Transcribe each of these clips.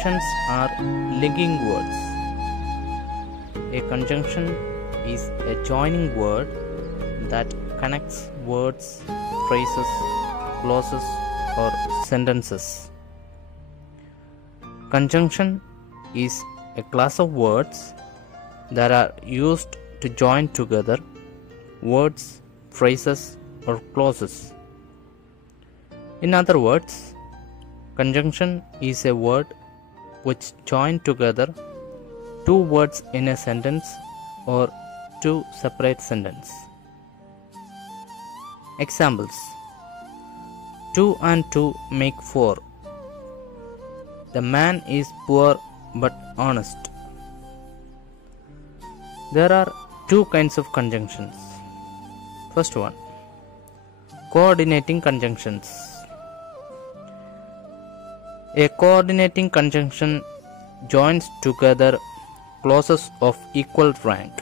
Conjunctions are linking words. A conjunction is a joining word that connects words, phrases, clauses, or sentences. Conjunction is a class of words that are used to join together words, phrases, or clauses. In other words, conjunction is a word which join together two words in a sentence or two separate sentences. Examples: 2 and 2 make 4. The man is poor but honest. There are two kinds of conjunctions. First one, coordinating conjunctions. A coordinating conjunction joins together clauses of equal rank.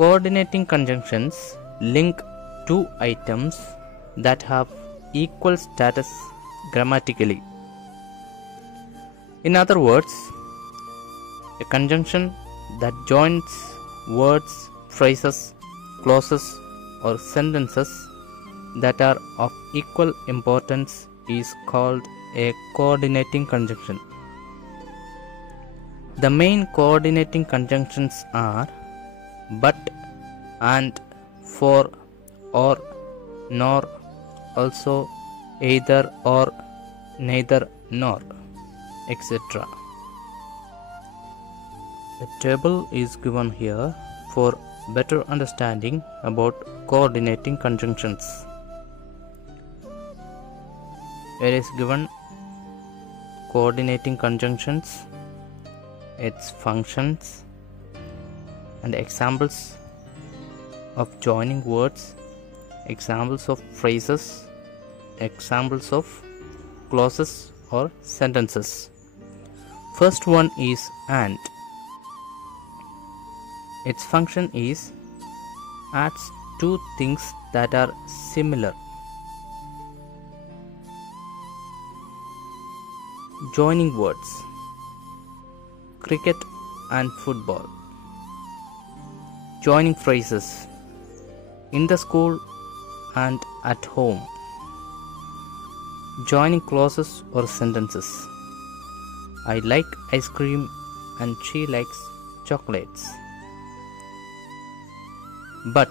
Coordinating conjunctions link two items that have equal status grammatically. In other words, a conjunction that joins words, phrases, clauses, or sentences that are of equal importance is called a coordinating conjunction. The main coordinating conjunctions are but, and, for, or, nor, also, either, or, neither, nor, etc. The table is given here for better understanding about coordinating conjunctions. It is given coordinating conjunctions, its functions, and examples of joining words, examples of phrases, examples of clauses or sentences. First one is and. Its function is adds two things that are similar. Joining words: cricket and football. Joining phrases: in the school and at home. Joining clauses or sentences: I like ice cream and she likes chocolates. But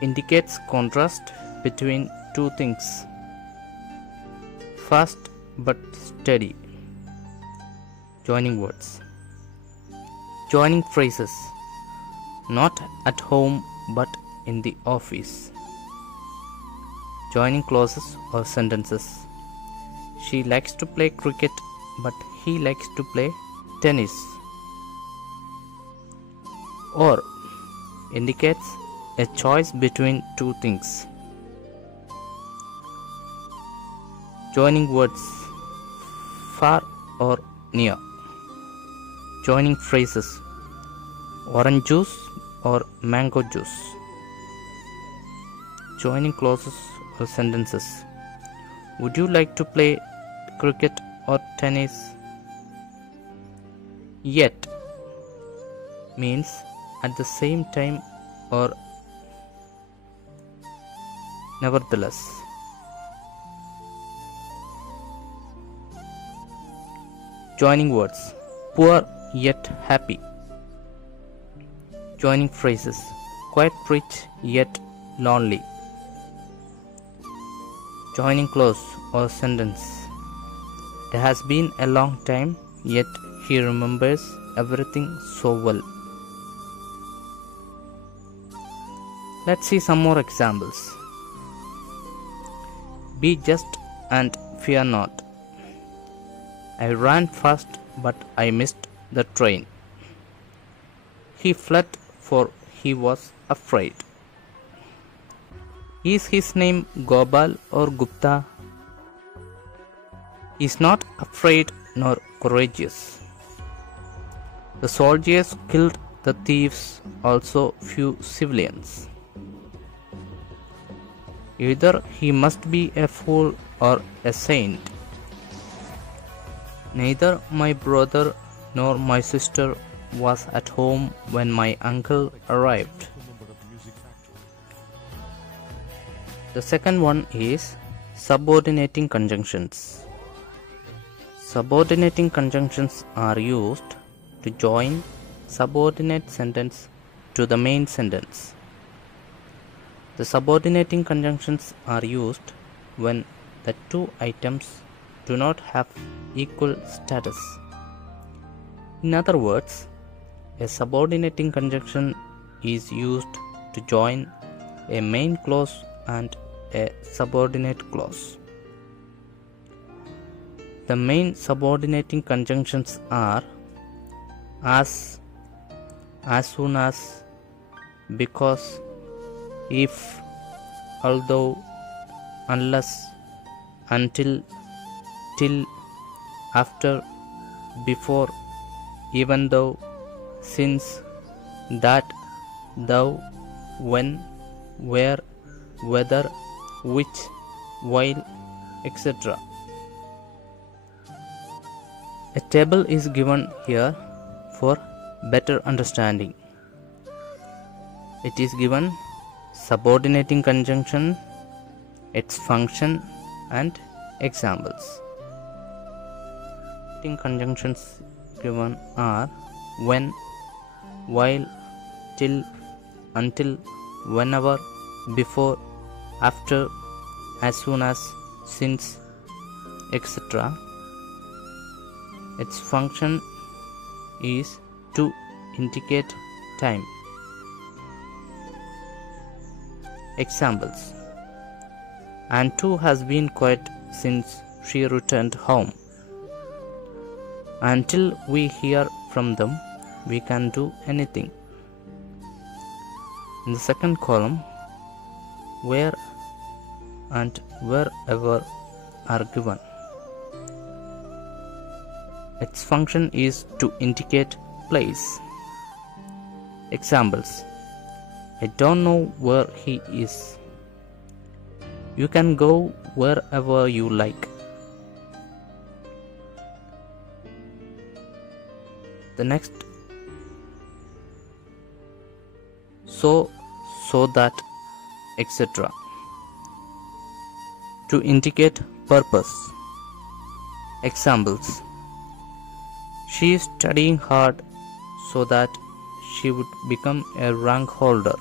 indicates contrast between two things. Fast but steady. Joining words. Joining phrases: not at home but in the office. Joining clauses or sentences: she likes to play cricket but he likes to play tennis. Or indicates a choice between two things. Joining words: far or near. Joining phrases: orange juice or mango juice. Joining clauses or sentences: would you like to play cricket or tennis? Yet means at the same time or nevertheless. Joining words: poor yet happy. Joining phrases: quite rich yet lonely. Joining clause or sentence: it has been a long time yet he remembers everything so well. Let's see some more examples. Be just and fear not. I ran fast but I missed the train. He fled for he was afraid. Is his name Gopal or Gupta? He is not afraid nor courageous. The soldiers killed the thieves, also few civilians. Either he must be a fool or a saint. Neither my brother nor my sister was at home when my uncle arrived. The second one is subordinating conjunctions. Subordinating conjunctions are used to join subordinate sentence to the main sentence. The subordinating conjunctions are used when the two items do not have equal status. In other words, a subordinating conjunction is used to join a main clause and a subordinate clause. The main subordinating conjunctions are as soon as, because, if, although, unless, until, till, after, before, even though, since, that, though, when, where, whether, which, while, etc. A table is given here for better understanding. It is given subordinating conjunction, its function, and examples. Conjunctions given are when, while, till, until, whenever, before, after, as soon as, since, etc. Its function is to indicate time. Examples: Antu has been quiet since she returned home. Until we hear from them, we can do anything. In the second column, where and wherever are given. Its function is to indicate place. Examples: I don't know where he is. You can go wherever you like. The next, so that, etc. To indicate purpose. Examples: She is studying hard so that she would become a rank holder.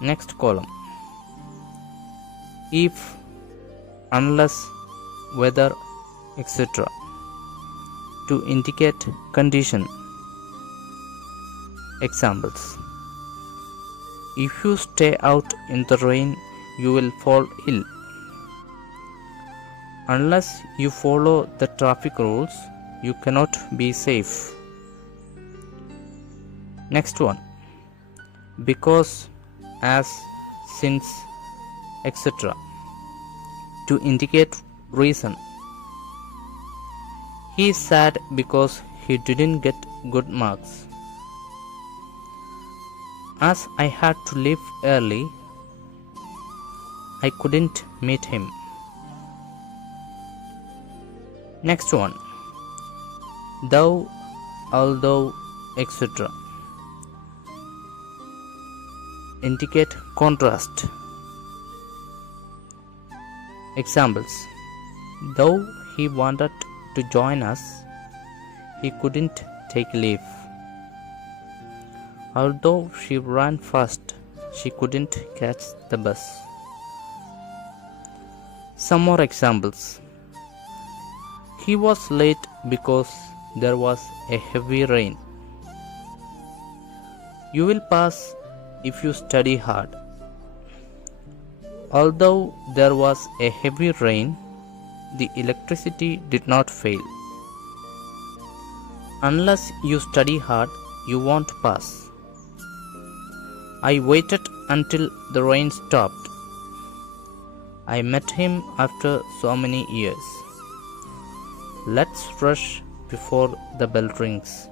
Next column, if, unless, whether, etc. To indicate condition. Examples: If you stay out in the rain, you will fall ill. Unless you follow the traffic rules, you cannot be safe. Next one, because, as, since, etc. To indicate reason. He is sad because he didn't get good marks. As I had to leave early, I couldn't meet him. Next one, though, although, etc. Indicate contrast. Examples: Though he wanted to join us, he couldn't take leave. Although she ran fast, she couldn't catch the bus. Some more examples. He was late because there was a heavy rain. You will pass if you study hard. Although there was a heavy rain, the electricity did not fail. Unless you study hard, you won't pass. I waited until the rain stopped. I met him after so many years. Let's rush before the bell rings.